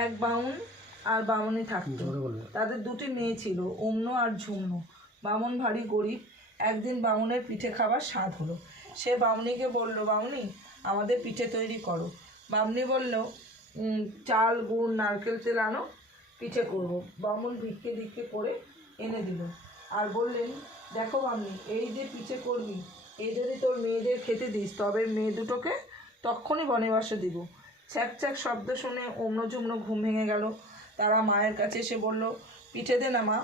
এক বামুন আর বামুনি থাকতো। তাদের দুটি মেয়ে ছিল, অম্ন আর ঝুমনু। বামুন ভারী গরিব। একদিন বামুনের পিঠে খাবার স্বাদ হলো। সে বামুনিকে বলল, বামুনি, আমাদের পিঠে তৈরি করো। বামুনি বলল, চাল, গুড়, নারকেল তেল আনো, পিঠে করবো। বামুন ভিক্ষে ভিক্ষে করে এনে দিল আর বললেন, দেখো বামুনি, এই যে পিঠে করবি, এই যদি তোর মেয়েদের খেতে দিস তবে মেয়ে দুটোকে তক্ষুনি বনবাসে দিব। ছ্যাক ছ্যাক শব্দ শুনে অম্ন ঝুমনো ঘুম ভেঙে গেল। তারা মায়ের কাছে এসে বলল, পিঠে দে না মা।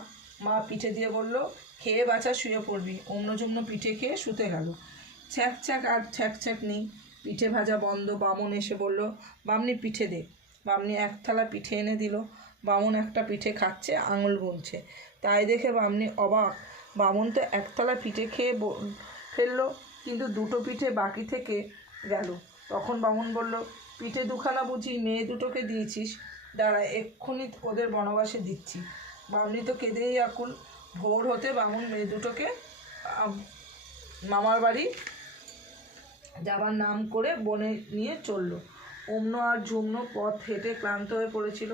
মা পিঠে দিয়ে বলল, খেয়ে বাছা শুয়ে পড়বি। অম্ন ঝুমনো পিঠে খেয়ে শুতে গেল। ছ্যাক ছ্যাক আর ছ্যাক ছ্যাক নেই, পিঠে ভাজা বন্ধ। বামুন এসে বলল, বামনি পিঠে দে। বামনি এক থালা পিঠে এনে দিল। বামুন একটা পিঠে খাচ্ছে, আঙুল গুনছে। তাই দেখে বামনি অবাক। বামুন তো এক থালা পিঠে খেয়ে ফেললো, কিন্তু দুটো পিঠে বাকি থেকে গেল। তখন বামুন বলল, পিঠে দুখানা বুঝি মেয়ে দুটোকে দিয়েছিস? দাঁড়া, এক্ষুনি ওদের বনবাসে দিচ্ছি। বামনি তো কেঁদেই আকুল। ভোর হতে বামুন মেয়ে দুটোকে মামার বাড়ি যাবার নাম করে বনে নিয়ে চলল। অম্ন আর ঝুমনো পথ হেঁটে ক্লান্ত হয়ে পড়েছিল।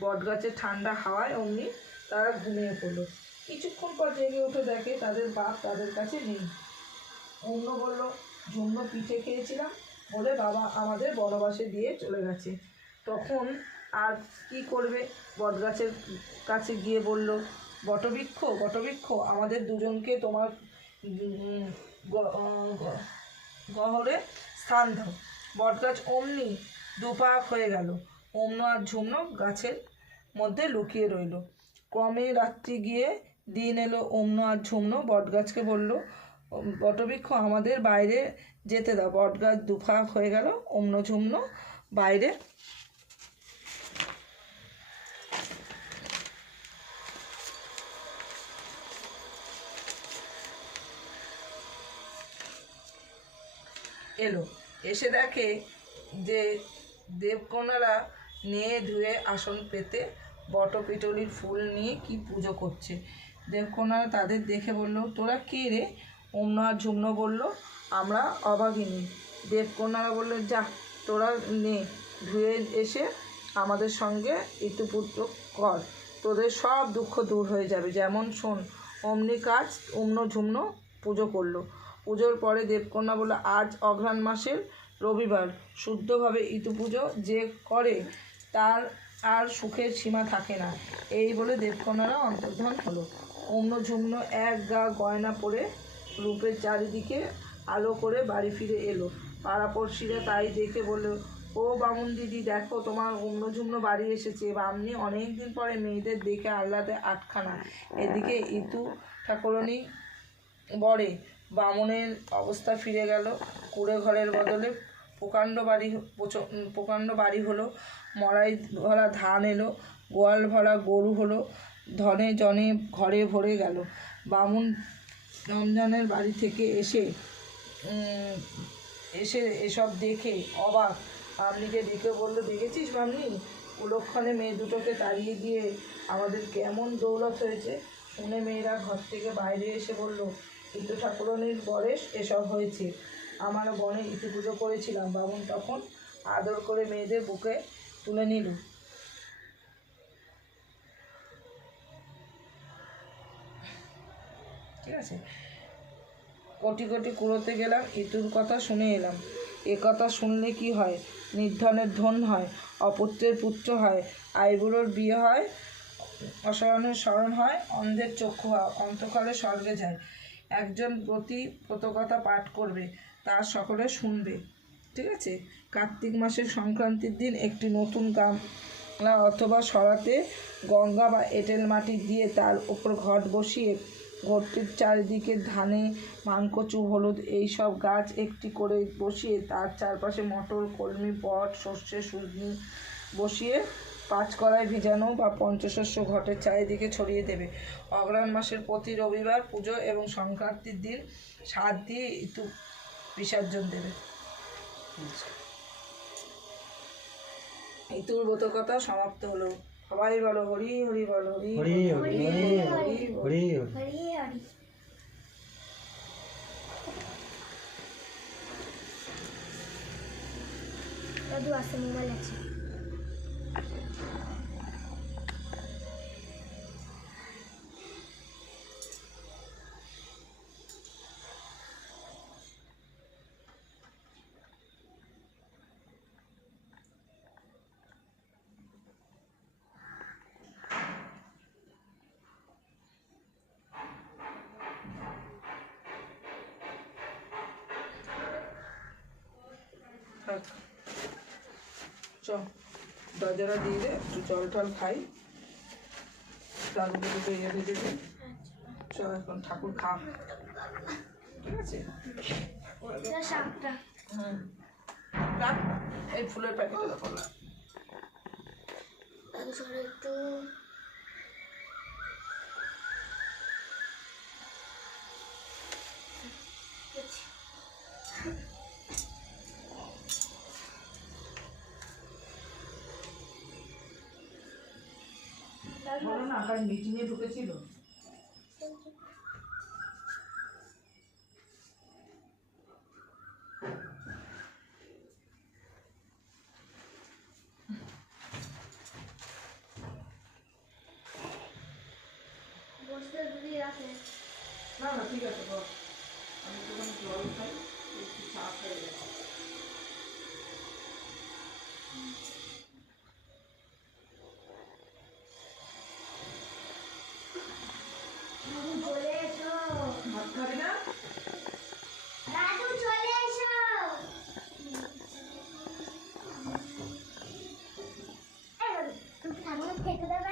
বটগাছের ঠান্ডা হাওয়ায় অমনি তারা ঘুমিয়ে পড়ল। কিছুক্ষণ পর জেগে উঠে দেখে তাদের বাপ তাদের কাছে নেই। অম্ন বলল, ঝুমনো পিঠে খেয়েছিলাম বলে বাবা আমাদের বনবাসে দিয়ে চলে গেছে। তখন আর কি করবে, বটগাছের কাছে গিয়ে বলল, বটবৃক্ষ, বটবৃক্ষ, আমাদের দুজনকে তোমার গহরে স্থান দাও। বটগাছ অমনি দুপাক হয়ে গেল। অম্ন আর ঝুমনো গাছের মধ্যে লুকিয়ে রইল। ক্রমে রাত্রি গিয়ে দিন এলো। অম্ন আর ঝুমনো বটগাছকে বলল, বটবৃক্ষ, আমাদের বাইরে যেতে দাও। বটগাছ দুফাক হয়ে গেল। অম্ন ঝুমনো বাইরে এলো। এসে দেখে যে দেবকন্যারা নিয়ে ধুয়ে আসন পেতে বটপিটলির ফুল নিয়ে কি পুজো করছে। দেবকন্যারা তাদের দেখে বলল, তোরা কে রে? অম্ন আর ঝুমনো বলল, আমরা অভাগিনী। দেবকন্যারা বলল, যা, তোরা নে, ধুয়ে এসে আমাদের সঙ্গে ইতুপুত্র কর, তোদের সব দুঃখ দূর হয়ে যাবে। যেমন শোন। অমনি কাজ অম্ন ঝুমনো পুজো করলো। পুজোর পরে দেবকন্যা বলল, আজ অঘ্রাণ মাসের রবিবার, শুদ্ধভাবে ইতুপুজো যে করে তার আর সুখের সীমা থাকে না। এই বলে দেবকন্যারা অন্তর্ধান হলো। অম্ন ঝুমনো এক গা গয়না পরে রূপের চারিদিকে আলো করে বাড়ি ফিরে এলো। পাড়াপড়শিরা তাই দেখে বলল, ও বামুন দিদি, দেখো তোমার অম্ন ঝুমনো বাড়ি এসেছে। বামনি অনেক দিন পরে মেয়েদের দেখে আহ্লাদে আটখানা। এদিকে ইতু ঠাকুরনী বরে বামনের অবস্থা ফিরে গেল। কুড়ে ঘরের বদলে প্রকাণ্ড বাড়ি হলো। মড়াই ভরা ধান এলো, গোয়াল ভরা গরু হলো, ধনে জনে ঘরে ভরে গেল। বামুন রমজানের বাড়ি থেকে এসে এসব দেখে অবাক। বামনিকে ডেকে বলল, দেখেছিস বামনি, কুলক্ষণে মেয়ে দুটোকে তাড়িয়ে দিয়ে আমাদের কেমন দৌলত হয়েছে। শুনে মেয়েরা ঘর থেকে বাইরে এসে বলল, ইতু ঠাকুরনীর বরেশ এসব হয়েছে। আমরা বনে ইতু পুজো করেছিলাম। বামুন তখন আদর করে মেয়েদের বুকে তুলে নিল। ঠিক আছে। কোটি কোটি কুড়োতে গেলাম, ইতুর কথা শুনে এলাম। এ কথা শুনলে কি হয়? নির্ধনের ধন হয়, অপুত্রের পুত্র হয়, আইবুড়োর বিয়ে হয়, অসরণের স্মরণ হয়, অন্ধের চক্ষু হয়, অন্তকালে স্বর্গে যায়। একজন প্রতি ব্রতকথা পাঠ করবে, তার সকলে শুনবে। ঠিক আছে। কার্তিক মাসের সংক্রান্তির দিন একটি নতুন গামলা অথবা সরাতে গঙ্গা বা এঁটেল মাটি দিয়ে তার ওপর ঘট বসিয়ে ঘরটির চারিদিকে ধানে, মানকচু, হলুদ এইসব গাছ একটি করে বসিয়ে তার চারপাশে মটর, কলমি, বট, সর্ষে, সূর্যি বসিয়ে 5 কড়াই ভিজানো বা পঞ্চশস্য ঘটের চারিদিকে ছড়িয়ে দেবে। অঘ্রাণ মাসের প্রতি রবিবার পুজো এবং সংক্রান্তির দিন সাত দিয়ে ইতু বিসর্জন দেবে। ইতুর ব্রতকথা সমাপ্ত হলো। সবাই বলো, হরি হরি বলো, হরি হরি হরি হরি হরি হরি। দাদু আসে, মোবাইল আছে। থাক, চ দরজাটা দিয়ে দে, একটু জল টল খাই, দাদুকে দুটো ইয়ে ভেজে দে। চ এখন ঠাকুর খা, ঠিক আছে? হুম, রাখ, এই ফুলের প্যাকেটটা করলাম। একটু বলো না, কাল মিটিংয়ে ঢুকেছিল। বসতে যদি রাখে না না ঠিক আছে, বল। আমি একটুখানি জল খাই, একটু চা খেয়ে যাবো। চলে এসো, ভাত খাবি না? রাজু চলে এসো। ঠাকুর খেতে দেবে